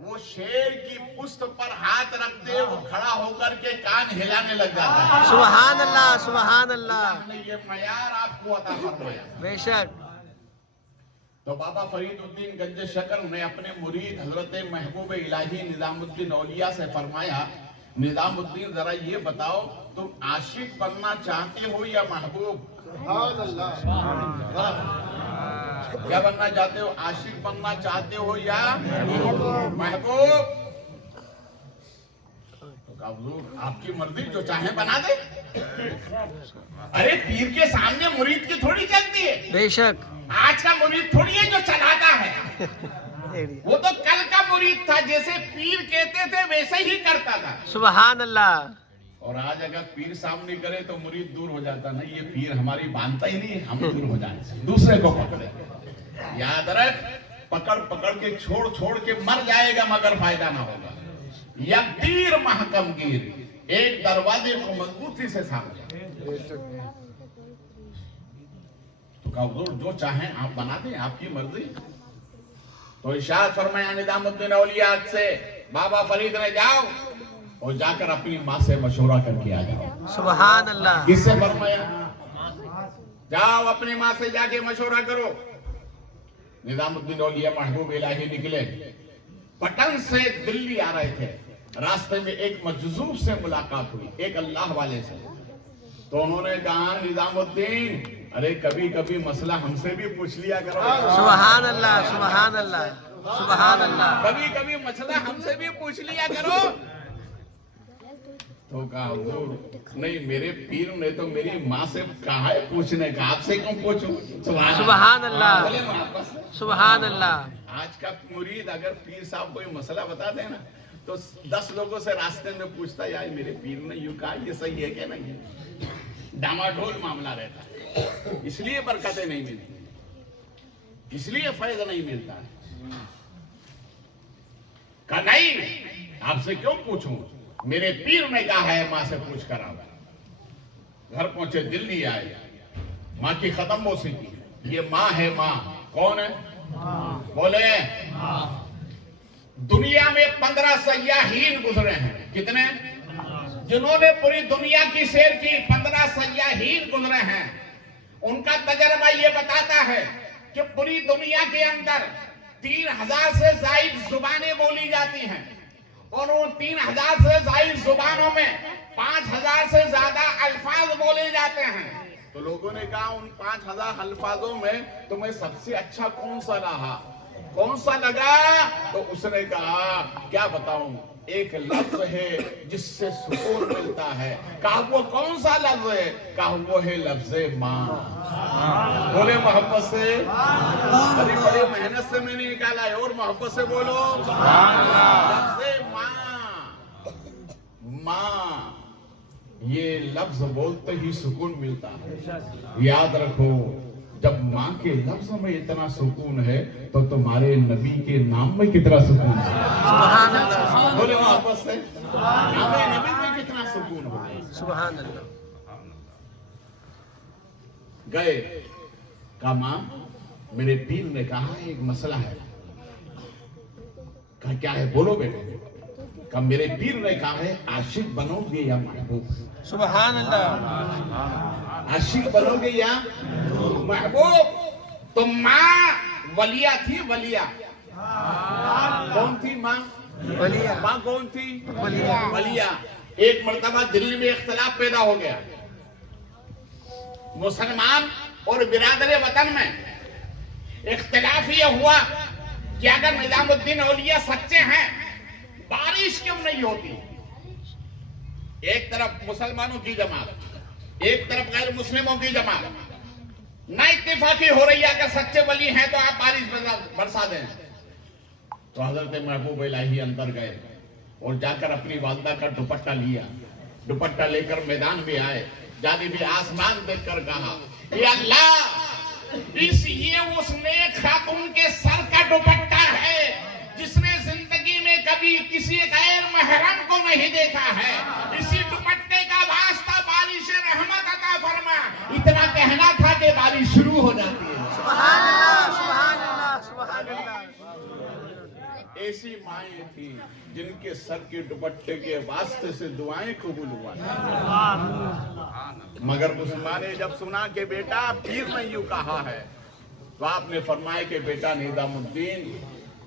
وہ شیر کی پشت پر ہاتھ رکھتے وہ کھڑا ہو کر کے کان ہلانے لگ جاتا ہے۔ سبحان اللہ، سبحان اللہ، اللہ نے یہ معیار آپ کو عطا فرمایا۔ بے شک، تو بابا فرید الدین گنج شکر نے اپنے مرید حضرت محبوب الہی نظام الدین اولیاء سے فرمایا، نظام الدین ذرا یہ بتاؤ تم عاشق بننا چاہتے ہو یا محبوب؟ سبحان اللہ، کیا بننا چاہتے ہو؟ عاشق بننا چاہتے ہو یا محبوب؟ تو کہا حضور آپ کی مرضی، جو چاہیں بنا دے۔ ارے پیر کے سامنے مرید کی تھوڑی چلتی ہے، بے شک، آج کا مرید تھوڑی ہے جو چلاتا ہے، وہ تو کل کا مرید تھا، جیسے پیر کہتے تھے ویسے ہی کرتا تھا۔ سبحان اللہ، اور آج اگر پیر سامنے کرے تو مرید دور ہو جاتا، نہیں یہ پیر ہماری باندھتا ہی نہیں، ہم دور ہو جائیں سے دوسرے کو پکڑے۔ یاد رکھ، پکڑ پکڑ کے چھوڑ چھوڑ کے مر جائے گا مگر فائدہ نہ ہوگا۔ یک تیر محکم گیر، ایک دروازے کو مضبوطی سے سامنے۔ تو کہا حضور جو چاہیں آپ بنا دیں، آپ کی مرضی۔ تو ارشاد فرمایا نظام الدین اولیاء سے، بابا فرید نے جاؤ اور جا کر اپنی ماں سے مشورہ کر کے آ جاؤ۔ سبحان اللہ، کس سے فرمایا؟ جاؤ اپنی ماں سے جا کے مشورہ کرو۔ نظام الدین اولیاء محبوب الہی نکلے، پٹن سے دلی آ رہے تھے، راستے میں ایک مجذوب سے ملاقات ہوئی، ایک اللہ والے سے۔ تو انہوں نے کہا نظام الدین ارے کبھی کبھی مسئلہ ہم سے بھی پوچھ لیا کرو۔ سبحان اللہ، سبحان اللہ، سبحان اللہ، کبھی کبھی مسئلہ ہم سے بھی پوچھ لیا کرو۔ تو کہا حضور نہیں، میرے پیر نے تو میری ماں سے کہا ہے پوچھنے کا، آپ سے کیوں پوچھوں؟ سبحان اللہ، بولے محبت سے۔ سبحان اللہ، آج کا مرید اگر پیر صاحب کوئی مسئلہ بتا دے نا تو 10 لوگوں سے راستے میں پوچھتا یار میرے پیر نے یوں کہا، یہ صحیح ہے کہ نہیں ہے؟ ڈاماڈول معاملہ رہتا ہے، اس لیے برکتیں نہیں ملتی، اس لیے فیض نہیں ملتا ہے۔ کہا نہیں، آپ سے کیوں پوچھوں، میرے پیر نے کہا ہے ماں سے پوچھ کر آؤ۔ گھر پہنچے، دلی آئے، ماں کی ختم موسیقی، یہ ماں ہے، ماں کون ہے؟ بولے دنیا میں 15 سیاحین گزرے ہیں، کتنے؟ جنہوں نے پوری دنیا کی سیر کی، 15 سیاحین گزرے ہیں۔ ان کا تجربہ یہ بتاتا ہے کہ پوری دنیا کے اندر 3000 سے زائد زبانیں بولی جاتی ہیں، اور ان 3000 سے زائد زبانوں میں 5000 سے زیادہ الفاظ بولے جاتے ہیں۔ تو لوگوں نے کہا ان 5000 الفاظوں میں تمہیں سب سے اچھا کون سا رہا، کون سا لگا؟ تو اس نے کہا کیا بتاؤں، ایک لفظ ہے جس سے سکون ملتا ہے۔ کہا وہ کون سا لفظ ہے؟ کہا وہ ہے لفظ ماں۔ بولے محبت سے، بڑی بڑی محنت سے میں نے نکالا ہے، اور محبت سے بولو لفظ ماں۔ ماں یہ لفظ بولتے ہی سکون ملتا ہے۔ یاد رکھو جب ماں کے لفظ میں اتنا سکون ہے تو تمہارے نبی کے نام میں کتنا سکون ہے۔ سبحان اللہ، بولے محبت سے، نام نبی میں کتنا سکون ہو۔ سبحان اللہ، گئے، کہا ماں میرے پیر نے کہا ایک مسئلہ ہے۔ کہا کیا ہے؟ بولو بیٹے۔ کہا میرے پیر نے کہا ہے عاشق بنو گے یا محبوب؟ سبحان اللہ، عاشق بنو گے یا محبوب؟ تو ماں ولیہ تھی، ولیہ کون تھی؟ ماں ولیہ، ماں کون تھی؟ ولیہ، ولیہ۔ ایک مرتبہ دلی میں اختلاف پیدا ہو گیا، مسلمان اور برادر وطن میں اختلاف یہ ہوا کہ اگر نظام الدین اولیاء سچے ہیں بارش کیوں نہیں ہوتی؟ ایک طرف مسلمانوں کی جماعت، ایک طرف غیر مسلموں کی جماعت، نہ اتفاقی ہو رہی ہے اگر سچے ولی ہیں تو آپ بارش برسا دیں۔ تو حضرت محبوب الہی اندر گئے، اور جا کر اپنی والدہ کا دوپٹہ لیا, دوپٹہ لے کر میدان میں آئے, جانب آسمان دیکھ کر کہا اے اللہ, یہ اس نیک خاتون کے سر کا دوپٹہ ہے جس نے زندگی میں کبھی کسی غیر محرم کو نہیں دیکھا ہے, اسی دوپٹے کا واسطہ بارش رحمت عطا فرما. اتنا کہنا تھا کہ بارش شروع ہو جاتی ہے. سبحان اللہ, سبحان اللہ, سبحان اللہ. ایسی مائیں تھی جن کے سر کے دوپٹے کے واسطے سے دعائیں قبول ہوا. مگر اس ماں نے جب سنا کہ بیٹا پیر نے یوں کہا ہے تو آپ نے فرمایا کہ بیٹا نظام الدین,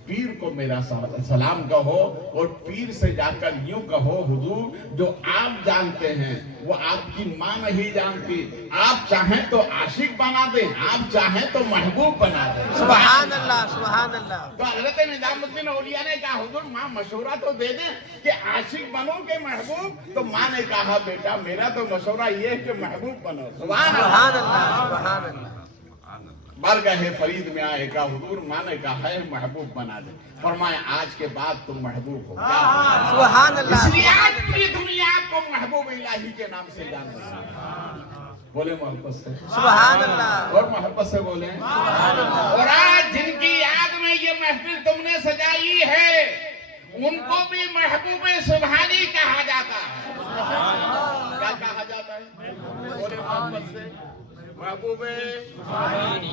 پیر کو میرا سلام کہو اور پیر سے جا کر یوں کہو حضور جو آپ جانتے ہیں وہ آپ کی ماں نہیں جانتی, آپ چاہیں تو عاشق بنا دیں, آپ چاہیں تو محبوب بنا دیں. سبحان اللہ, سبحان اللہ. تو حضرت نظام الدین اولیاء نے کہا حضور ماں مشورہ تو دے دیں کہ عاشق بنو کہ محبوب. تو ماں نے کہا بیٹا میرا تو مشورہ یہ ہے کہ محبوب بنو. سبحان اللہ, سبحان اللہ. بارگاہ فرید میں آئے, کہا حضور ماں نے کہا ہے محبوب بنا دے. فرمایا آج کے بعد تم محبوب ہو. سبحان اللہ. اس لیے آج پوری دنیا آپ کو محبوب الہی کے نام سے جانتی ہے. بولے محبت سے سبحان اللہ. اور محبت سے بولیں. اور آج جن کی یاد میں یہ محفل تم نے سجائی ہے ان کو بھی محبوب سبحانی کہا جاتا ہے. کیا کہا جاتا ہے؟ بولے محبت سے. محبوب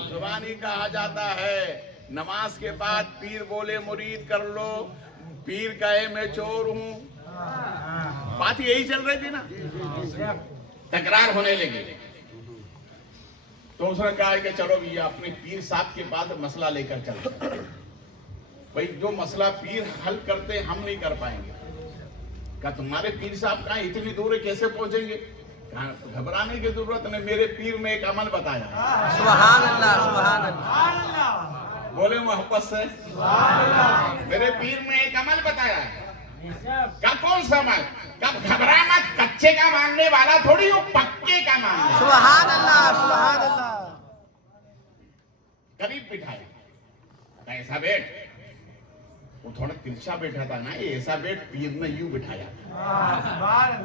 سبحانی کہا جاتا ہے. نماز کے بعد پیر بولے مرید کر لو, پیر کہے میں چور ہوں. بات یہی چل رہی تھی نا, تکرار ہونے لگی. تو اس نے کہا کہ چلو یہ اپنے پیر صاحب کے پاس مسئلہ لے کر چلتے ہیں. بھئی جو مسئلہ پیر حل کرتے ہم نہیں کر پائیں گے. کہا تمہارے پیر صاحب کہاں اتنی دور ہے, کیسے پہنچیں گے؟ گھبرانے کی ضرورت نہیں, میرے پیر نے ایک عمل بتایا. سبحان اللہ, سبحان اللہ. بولے محبت سے. میرے پیر نے ایک عمل بتایا ہے. کیا کون سا عمل؟ کب گھبرا مت, کچے کا ماننے والا تھوڑی ہو, پکے کا ماننے. سبحان اللہ, سبحان اللہ. قریب بٹھائے, ایسا بیٹھ. وہ تھوڑا ترچھا بیٹھا تھا نا, ایسا بیٹھ. پیر نے یوں بٹھایا,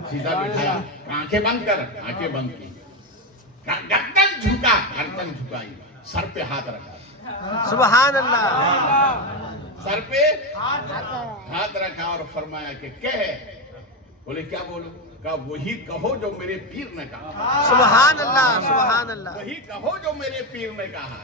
سیدھا بٹھایا, آنکھیں بند کر, آنکھیں بند کی, گردن جھکا, گردن جھکائی, سر پہ ہاتھ رکھا. سبحان اللہ. سر پہ ہاتھ رکھا اور فرمایا کہ کہے. بولے کیا بولو؟ کہا وہی کہو جو میرے پیر نے کہا. سبحان اللہ, سبحان اللہ. وہی کہو جو میرے پیر نے کہا.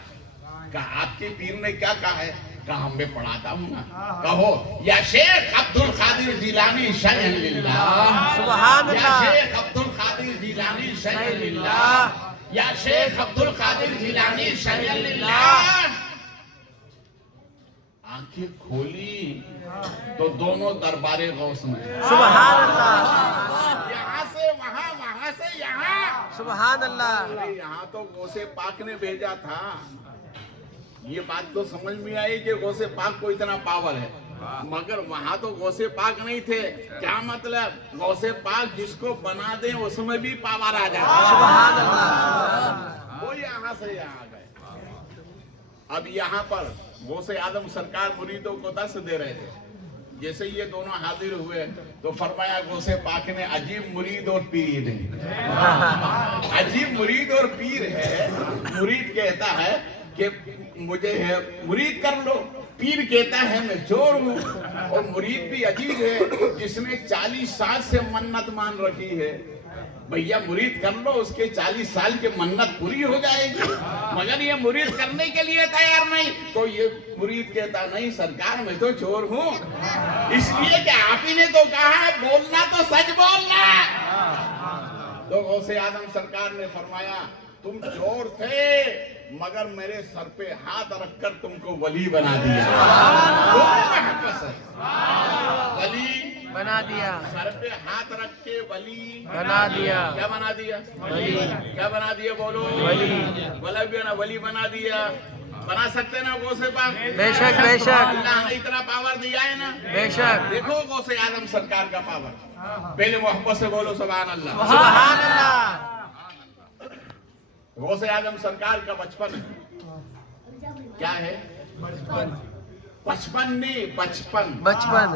کہا آپ کے پیر نے کیا کہا ہے؟ کہا ہم میں پڑھاتا ہوں نا. کہو یا شیخ عبد القادر جیلانی شیخ اللہ. سبحان اللہ. یا شیخ عبد القادر جیلانی شیخ اللہ. یا شیخ عبد القادر جیلانی شیخ اللہ. آنکھیں کھولی تو دونوں دربار غوث میں. سبحان اللہ. یہاں سے وہاں, وہاں سے یہاں. سبحان اللہ. یہاں تو غوث پاک نے بھیجا تھا. یہ بات تو سمجھ میں آئی کہ غوث پاک کو اتنا پاور ہے, مگر وہاں تو غوث پاک نہیں تھے. کیا مطلب؟ غوث پاک جس کو بنا دیں اس میں بھی پاور آ جاتا ہے. سبحان اللہ. وہ یہاں سے یہاں گئے. اب یہاں پر غوث اعظم سرکار مریدوں کو درس دے رہے تھے. جیسے یہ دونوں حاضر ہوئے تو فرمایا غوث پاک نے عجیب مرید اور پیر ہے. عجیب مرید اور پیر ہے. مرید کہتا ہے کہ مجھے ہے مرید کر لو, پیر کہتا ہے میں چور ہوں. اور مرید بھی عجیب ہے جس نے 40 سال سے منت مان رکھی ہے. بھیا مرید کر لو, اس کے 40 سال کی منت پوری ہو جائے گی. مگر یہ مرید کرنے کے لیے تیار نہیں. تو یہ مرید کہتا نہیں سرکار میں تو چور ہوں, اس لیے کہ آپ ہی نے تو کہا ہے بولنا تو سچ بولنا. تو غوث اعظم سرکار نے فرمایا تم چور تھے مگر میرے سر پہ ہاتھ رکھ کر تم کو ولی بنا دیا. ولی بنا دیا. سر پہ ہاتھ رکھ کے ولی بنا دیا. کیا بنا دیا؟ ولی. کیا بنا دیا؟ بولو. ولی. ولی بنا دیا. بنا سکتے نا غوث پاک؟ بے شک, بے شک. اللہ نے اتنا پاور دیا ہے نا. بے شک. دیکھو غوث اعظم سرکار کا پاور. پہلے محبت سے بولو سبحان اللہ. سبحان اللہ. غوث اعظم سرکار کا بچپن کیا ہے؟ بچپن نہیں, بچپن. بچپن.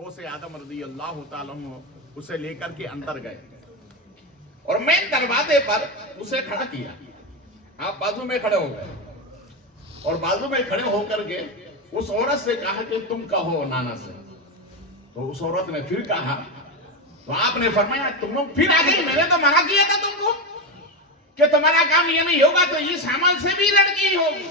غوث آدم رضی اللہ تعالیٰ عنہ اسے لے کر کے اندر گئے اور مین دروازے پر اسے کھڑا کیا. آپ بازو میں کھڑے ہو گئے اور بازو میں کھڑے ہو کر کے اس عورت سے کہا کہ تم کہو نانا سے. تو اس عورت نے پھر کہا تو آپ نے فرمایا تم لوگ پھر آ گئی, میں نے تو منع کیا تھا تم کو کہ تمہارا کام یہ نہیں ہوگا تو یہ سامان سے بھی لڑکی ہوگی.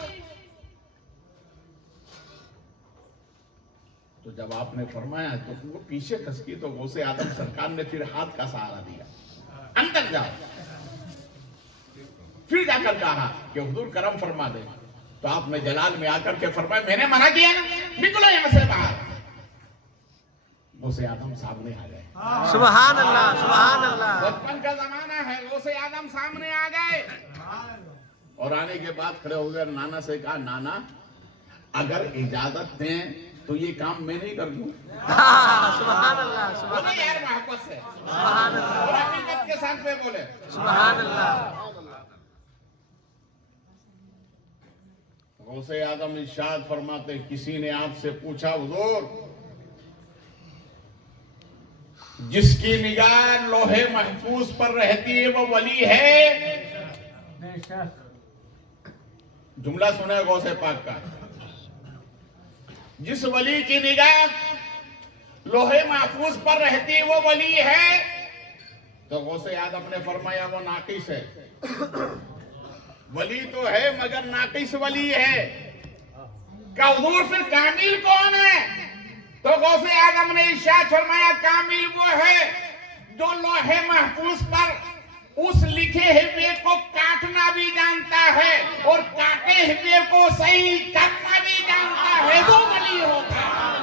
تو جب آپ نے فرمایا تو وہ پیچھے کھسکی تو غوث آدم سرکار نے پھر ہاتھ کا سہارا دیا, اندر جاؤ. پھر جا کر کہا کہ حضور کرم فرما دے. تو آپ نے جلال میں آ کر کے فرمایا میں نے منع کیا نا, نکلو یہاں سے باہر. غوث آدم سامنے آ گئے. سبحان اللہ, سبحان اللہ. بچپن کا زمانہ ہے, غوث آدم سامنے آ گئے اور آنے کے بعد کھڑے ہو گئے. نانا سے کہا نانا اگر اجازت دیں تو یہ کام میں نہیں کر دوں. سبحان اللہ, سبحان بولے یار محبت سے, سبحان اللہ, اور حقیقت کے ساتھ میں بولے. سبحان اللہ. غوث آدم ارشاد فرماتے کسی نے آپ سے پوچھا حضور جس کی نگاہ لوہے محفوظ پر رہتی ہے وہ ولی ہے؟ جملہ سنے غوث پاک کا, جس ولی کی نگاہ لوہے محفوظ پر رہتی ہے وہ ولی ہے؟ تو غوث آدم نے فرمایا وہ ناقص ہے. ولی تو ہے مگر ناقص ولی ہے. کہ حضور پھر کامل کون ہے؟ تو غوث آدم نے ارشاد فرمایا کامل وہ ہے جو لوہے محفوظ پر اس لکھے ہوئے کو کاٹنا بھی جانتا ہے اور کاٹے ہوئے کو صحیح کرنا بھی جانتا ہے, وہ ولی ہوتا ہے.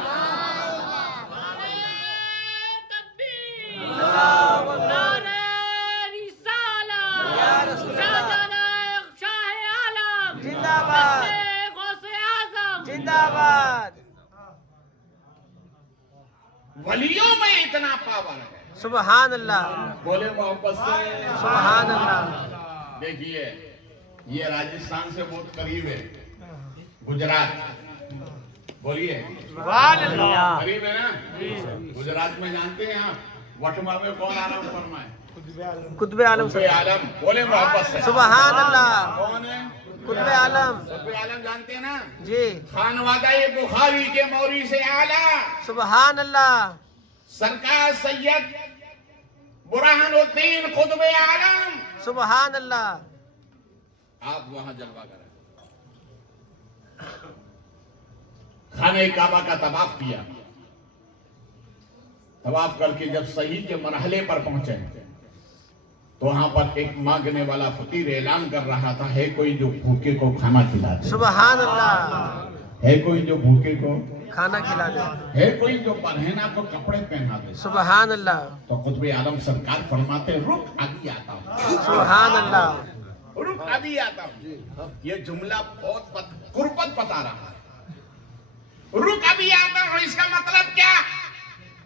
ولیوں میں اتنا پاور ہے. سبحان اللہ, بولے محبت سے سبحان اللہ. دیکھیے یہ راجستھان سے بہت قریب ہے, گجرات. بولیے سبحان اللہ. قریب ہے نا. گجرات میں جانتے ہیں آپ وٹما میں کون آرام فرمائے؟ قطب عالم. قطب عالم. بولے محبت سے سبحان اللہ. کون ہے؟ قطب عالم. قطب عالم جانتے ہیں نا, جی. خانوادہ بخاری کے موری سے اعلیٰ سبحان اللہ. سرکار سید برہان الدین قطب عالم. سبحان اللہ. آپ وہاں جلوہ کریں. خانہ کعبہ کا طواف کیا. طواف کر کے جب صحیح کے مرحلے پر پہنچے تو وہاں پر ایک مانگنے والا فقیر اعلان کر رہا تھا ہے کوئی جو بھوکے کو کھانا کھلا دے. سبحان اللہ. ہے کوئی جو بھوکے کو کھانا کھلا دے. ہے کوئی جو پرہینا کو کپڑے پہنا دے. سبحان اللہ. تو قطب عالم سرکار فرماتے رک ابھی آتا ہوں. سبحان اللہ. رک ابھی آتا ہوں. یہ جملہ بہت قربت بتا رہا ہے. رک ابھی آتا ہوں, اس کا مطلب کیا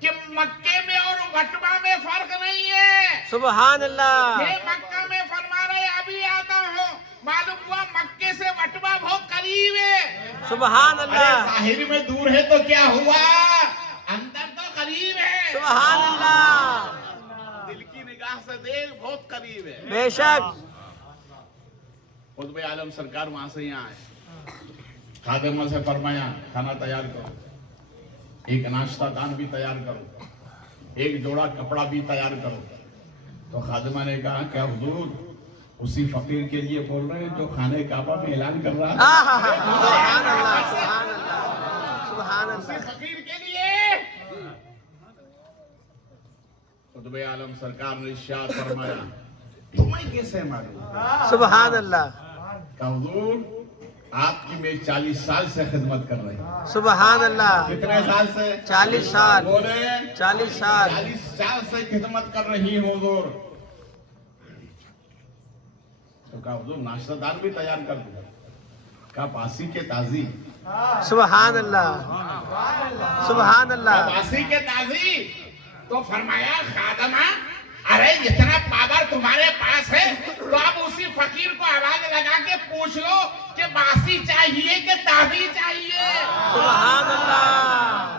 کہ مکے میں اور وٹوا میں فرق نہیں ہے. سبحان اللہ. یہ مکہ میں فرما رہے ابھی آتا ہوں, معلوم ہوا مکے سے وٹوا بہت قریب ہے. سبحان اللہ. ظاہر میں دور ہے تو کیا ہوا, اندر تو قریب ہے. سبحان اللہ. دل کی نگاہ سے دیکھ بہت قریب ہے. بے شک. قطب عالم سرکار وہاں سے یہاں آئے. خادمہ سے فرمایا کھانا تیار کرو, ایک ناشتہ دان بھی تیار کرو, ایک جوڑا کپڑا بھی تیار کرو. تو خادمہ نے کہا کیا حضور اسی فقیر کے لیے بول رہے ہیں جو خانہ کعبہ میں اعلان کر رہا ہے؟ سبحان اللہ, سبحان اللہ, سبحان اسی اللہ. فقیر کے لیے. قطب عالم سرکار نے ارشاد فرمایا تمہیں کیسے معلوم؟ سبحان اللہ. کہ حضور آپ کی میں 40 سال سے خدمت کر رہی ہوں. سبحان اللہ. کتنے سال سے؟ 40 سال. بولے 40 سال. 40 سال سے خدمت کر رہی ہوں حضور. تو کہا حضور ناشتہ دان بھی تیار کر دوں. کہا باسی کے تازی. سبحان اللہ. سبحان اللہ. باسی کے تازی. تو فرمایا خادمہ ارے جتنا پاور تمہارے پاس ہے تو آپ اسی فقیر کو آواز لگا کے پوچھ لو کہ باسی چاہیے کہ تازی چاہیے. سبحان اللہ.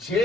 6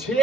6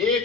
1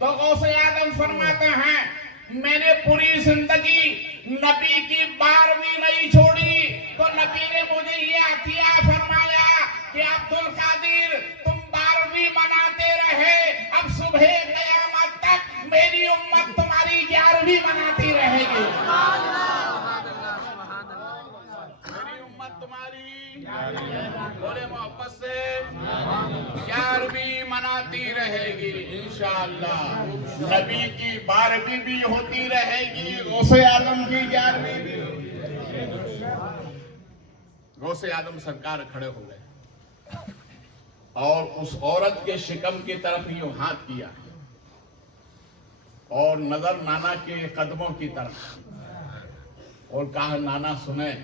تو غوث اعظم فرماتے ہیں میں نے پوری زندگی نبی کی 12ویں نہیں چھوڑی تو نبی نے مجھے یہ عطیہ فرمایا کہ عبد القادر تم 12ویں مناتے رہے، اب صبح قیامت تک میری امت تمہاری 11ویں مناتی رہے گی۔ میری امت تمہاری بولے محبت سے 11ویں مناتی رہے گی انشاءاللہ۔ نبی کی 12ویں بھی ہوتی رہے گی، غوث اعظم کی 11ویں بھی۔ غوث اعظم سرکار کھڑے ہو گئے اور اس عورت کے شکم کی طرف یوں ہاتھ کیا اور نظر نانا کے قدموں کی طرف اور کہا نانا سنیں،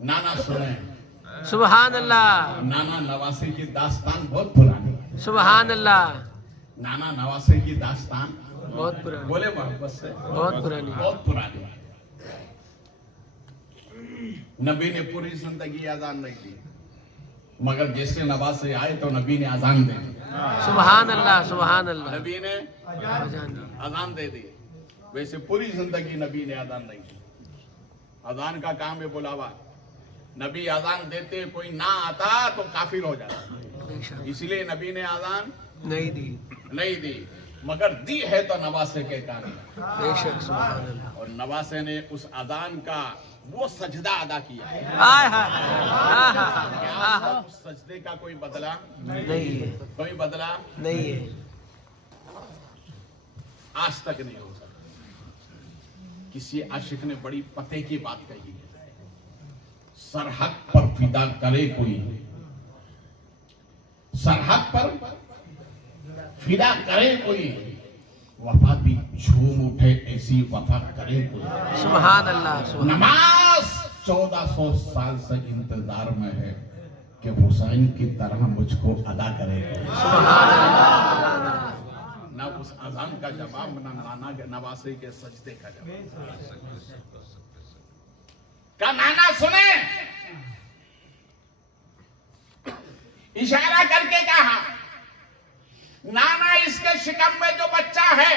نانا سنیں۔ سبحان اللہ، نانا نواسے کی داستان بہت پرانی ہے۔ سبحان اللہ، نانا نواسے کی داستان بہت پرانی، بولے محبت سے بہت پرانی، بہت پرانی ہے۔ نبی نے پوری زندگی اذان نہیں دی، مگر جیسے نواسے آئے تو نبی نے اذان دے دی۔ سبحان اللہ، سبحان اللہ، نبی نے اذان دے دی۔ ویسے پوری زندگی نبی نے اذان نہیں دی۔ اذان کا کام ہے بلاوا۔ نبی اذان دیتے کوئی نہ آتا تو کافر ہو جاتا، اس لیے نبی نے اذان نہیں دی، نہیں دی، مگر دی ہے تو نواسے کے کام۔ بے شک، سبحان اللہ، اور نواسے نے اس اذان کا وہ سجدہ ادا کیا ہے آئے ہائے، کہ آج تک اس سجدے کا کوئی بدلہ نہیں ہے، کوئی بدلہ نہیں ہے، آج تک نہیں ہو سکتا۔ کسی عاشق نے بڑی پتے کی بات کہی ہے، سرحد پر فدا کرے کوئی، سرحد پر فدا کرے کوئی، وفا بھی جھوم اٹھے ایسی وفا کرے کوئی۔ سبحان اللہ، سبحان نماز 1400 سال سے انتظار میں ہے کہ حسین کی طرح مجھ کو ادا کرے کوئی۔ نہ اس اذان کا جواب، نہ نانا کے نواسے کے سجدے کا جواب۔ کا نانا سنے، اشارہ کر کے کہا نانا اس کے شکم میں جو بچہ ہے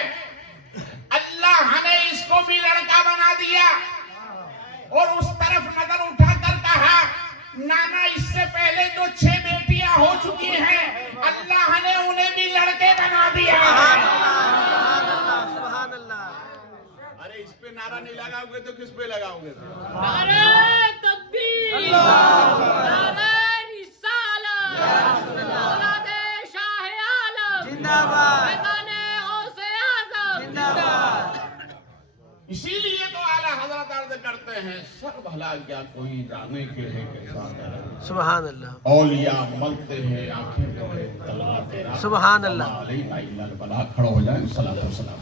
اللہ نے اس کو بھی لڑکا بنا دیا، اور اس طرف نظر اٹھا کر کہا نانا اس سے پہلے جو 6 بیٹیاں ہو چکی ہیں اللہ نے انہیں بھی لڑکے بنا دیا۔ سبحان اللہ، ارے اس پہ نعرہ نہیں لگاؤ گے تو کس پہ لگاؤ گے؟ نعرہ تکبیر، نعرہ رسالت، اولاد شاہ عالم، زندہ باد، میدان غوث اعظم، زندہ باد۔ اسی لیے تو اعلیٰ حضرت عرض کرتے ہیں سر بھلا کیا کوئی جانے کے ہے کیسا ہے، سبحان اللہ، اولیاء ملتے ہیں آنکھیں تو ہے تلوار تیرا، سبحان اللہ۔ علیہ البلا۔ کھڑا ہو جائیں، صلاۃ و سلام۔